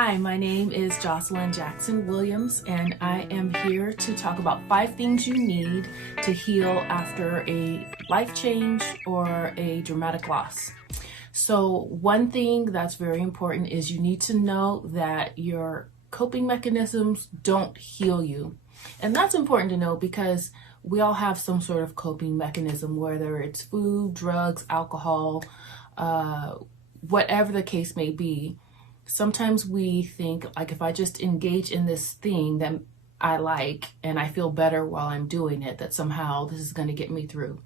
Hi, my name is Jocelyn Jackson Williams, and I am here to talk about 5 things you need to heal after a life change or a dramatic loss. So one thing that's very important is you need to know that your coping mechanisms don't heal you. And that's important to know because we all have some sort of coping mechanism, whether it's food, drugs, alcohol, whatever the case may be. Sometimes we think, like, if I just engage in this thing that I like and I feel better while I'm doing it, that somehow this is going to get me through.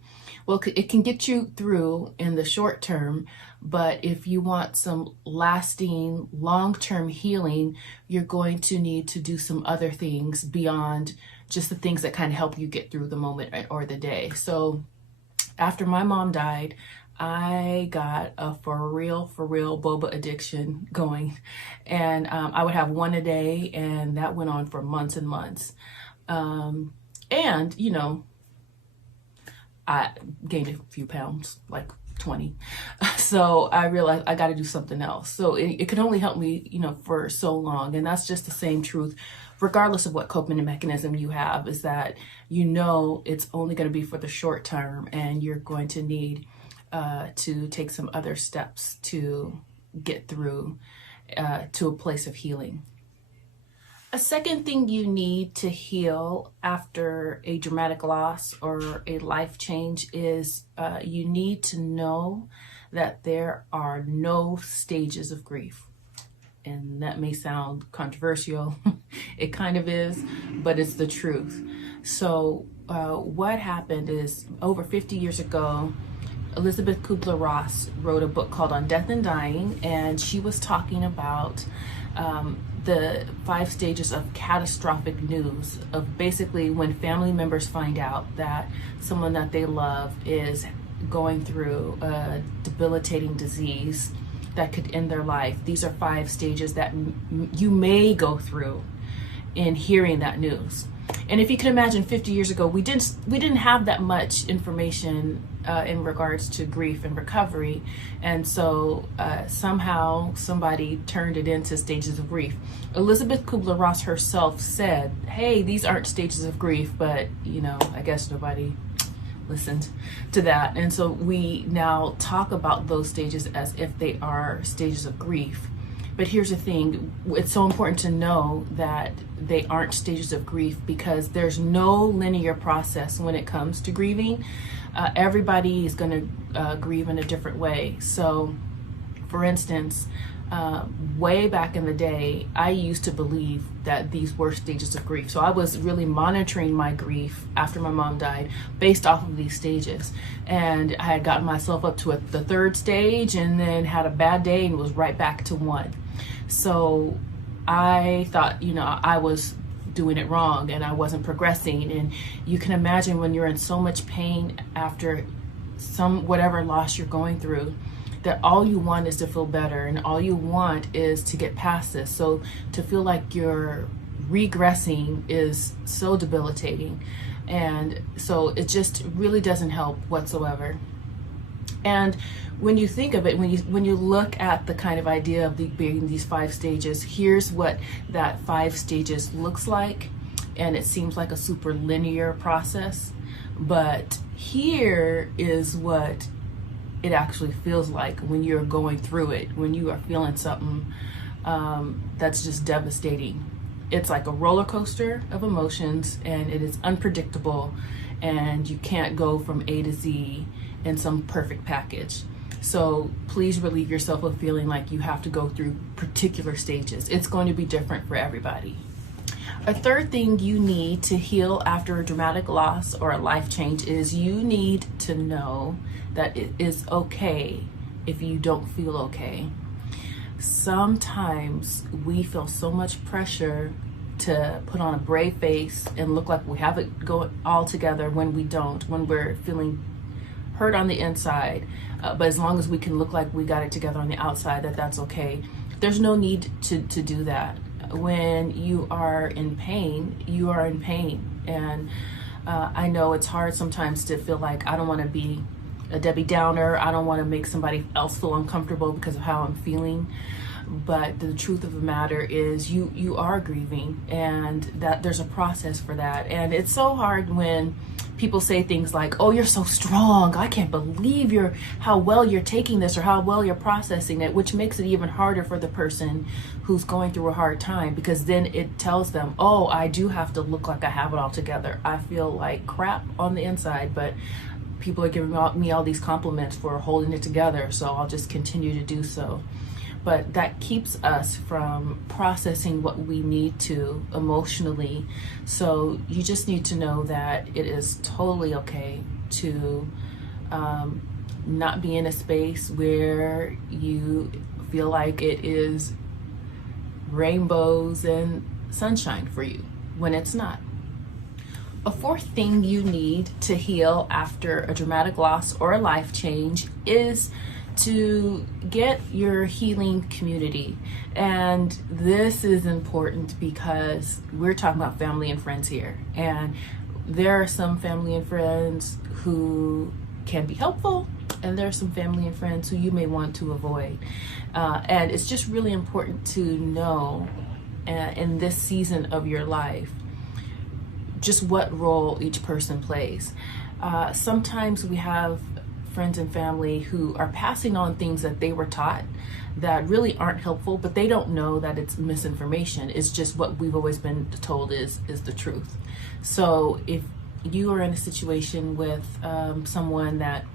Well, it can get you through in the short term, but if you want some lasting, long-term healing, you're going to need to do some other things beyond just the things that kind of help you get through the moment or the day. So after my mom died, I got a for real boba addiction going, and I would have one a day, and that went on for months and months. And I gained a few pounds, like 20. So I realized I got to do something else. So it could only help me, for so long. And that's just the same truth, regardless of what coping mechanism you have, is that it's only going to be for the short term, and you're going to need to take some other steps to get through to a place of healing. A second thing you need to heal after a dramatic loss or a life change is you need to know that there are no stages of grief. And that may sound controversial. It kind of is, but it's the truth. So what happened is, over 50 years ago, Elisabeth Kübler-Ross wrote a book called On Death and Dying, and she was talking about the 5 stages of catastrophic news, of basically when family members find out that someone that they love is going through a debilitating disease that could end their life. These are 5 stages that you may go through in hearing that news. And if you can imagine, 50 years ago, we didn't have that much information in regards to grief and recovery, and so somehow somebody turned it into stages of grief. Elisabeth Kübler-Ross herself said, "Hey, these aren't stages of grief," but I guess nobody listened to that, and so we now talk about those stages as if they are stages of grief. But here's the thing, it's so important to know that they aren't stages of grief, because there's no linear process when it comes to grieving. Everybody is going to grieve in a different way. So, for instance, way back in the day, I used to believe that these were stages of grief. So I was really monitoring my grief after my mom died based off of these stages. And I had gotten myself up to the 3rd stage, and then had a bad day and was right back to 1. So I thought, I was doing it wrong and I wasn't progressing. And you can imagine when you're in so much pain after whatever loss you're going through, that all you want is to feel better, and all you want is to get past this. So to feel like you're regressing is so debilitating. And so it just really doesn't help whatsoever. And when you think of it, when you look at the kind of idea of being these 5 stages, here's what that 5 stages looks like. And it seems like a super linear process, but here is what it actually feels like when you're going through it, when you are feeling something that's just devastating. It's like a roller coaster of emotions, and it is unpredictable, and you can't go from A to Z in some perfect package. So please relieve yourself of feeling like you have to go through particular stages. It's going to be different for everybody. A third thing you need to heal after a dramatic loss or a life change is you need to know that it is okay if you don't feel okay. Sometimes we feel so much pressure to put on a brave face and look like we have it go all together when we don't, when we're feeling hurt on the inside. But as long as we can look like we got it together on the outside, that's okay. There's no need to do that. When you are in pain, you are in pain. And I know it's hard sometimes to feel like I don't want to be a Debbie Downer. I don't want to make somebody else feel uncomfortable because of how I'm feeling. but the truth of the matter is you are grieving, and that there's a process for that. And it's so hard when people say things like, oh, you're so strong, I can't believe how well you're taking this, or how well you're processing it, which makes it even harder for the person who's going through a hard time, because then it tells them, oh, I do have to look like I have it all together. I feel like crap on the inside, but people are giving me all these compliments for holding it together, so I'll just continue to do so. But that keeps us from processing what we need to emotionally. So you just need to know that it is totally okay to not be in a space where you feel like it is rainbows and sunshine for you when it's not. A fourth thing you need to heal after a dramatic loss or a life change is to get your healing community. And this is important because we're talking about family and friends here. And there are some family and friends who can be helpful, and there are some family and friends who you may want to avoid. And it's just really important to know in this season of your life just what role each person plays. Sometimes we have friends and family who are passing on things that they were taught that really aren't helpful, but they don't know that it's misinformation. It's just what we've always been told is the truth. So if you are in a situation with someone that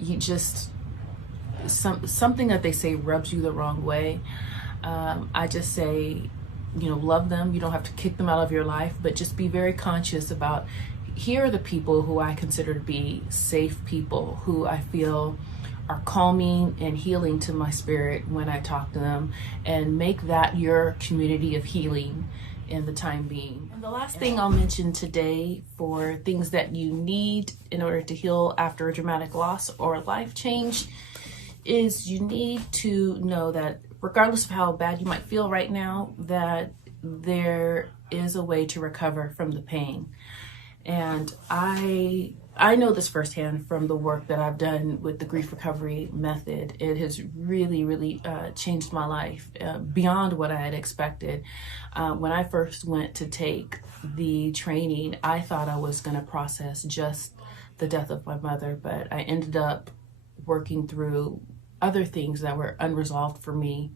you just, something that they say rubs you the wrong way, I just say, love them. You don't have to kick them out of your life, but just be very conscious about, here are the people who I consider to be safe people, who I feel are calming and healing to my spirit when I talk to them, and make that your community of healing in the time being. And the last thing I'll mention today for things that you need in order to heal after a dramatic loss or life change is you need to know that regardless of how bad you might feel right now, that there is a way to recover from the pain. And I know this firsthand from the work that I've done with the grief recovery method. It has really, really changed my life beyond what I had expected. When I first went to take the training, I thought I was going to process just the death of my mother, but I ended up working through other things that were unresolved for me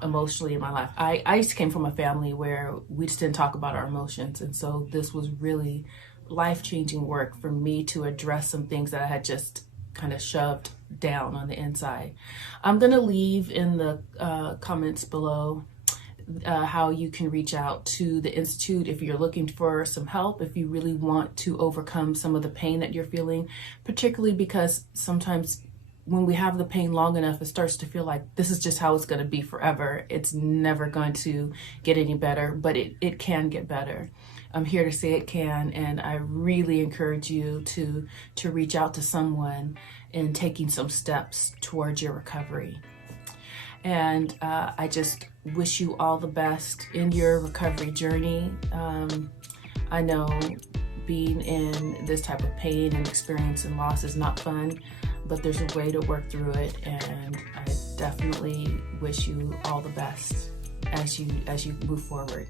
emotionally in my life. I just came from a family where we just didn't talk about our emotions, and so this was really life-changing work for me to address some things that I had just kind of shoved down on the inside. I'm going to leave in the comments below how you can reach out to the Institute if you're looking for some help, if you really want to overcome some of the pain that you're feeling, particularly because sometimes when we have the pain long enough, it starts to feel like this is just how it's going to be forever. It's never going to get any better, but it can get better. I'm here to say it can, and I really encourage you to reach out to someone in taking some steps towards your recovery. And I just wish you all the best in your recovery journey. I know being in this type of pain and experience and loss is not fun, but there's a way to work through it, and I definitely wish you all the best as you move forward.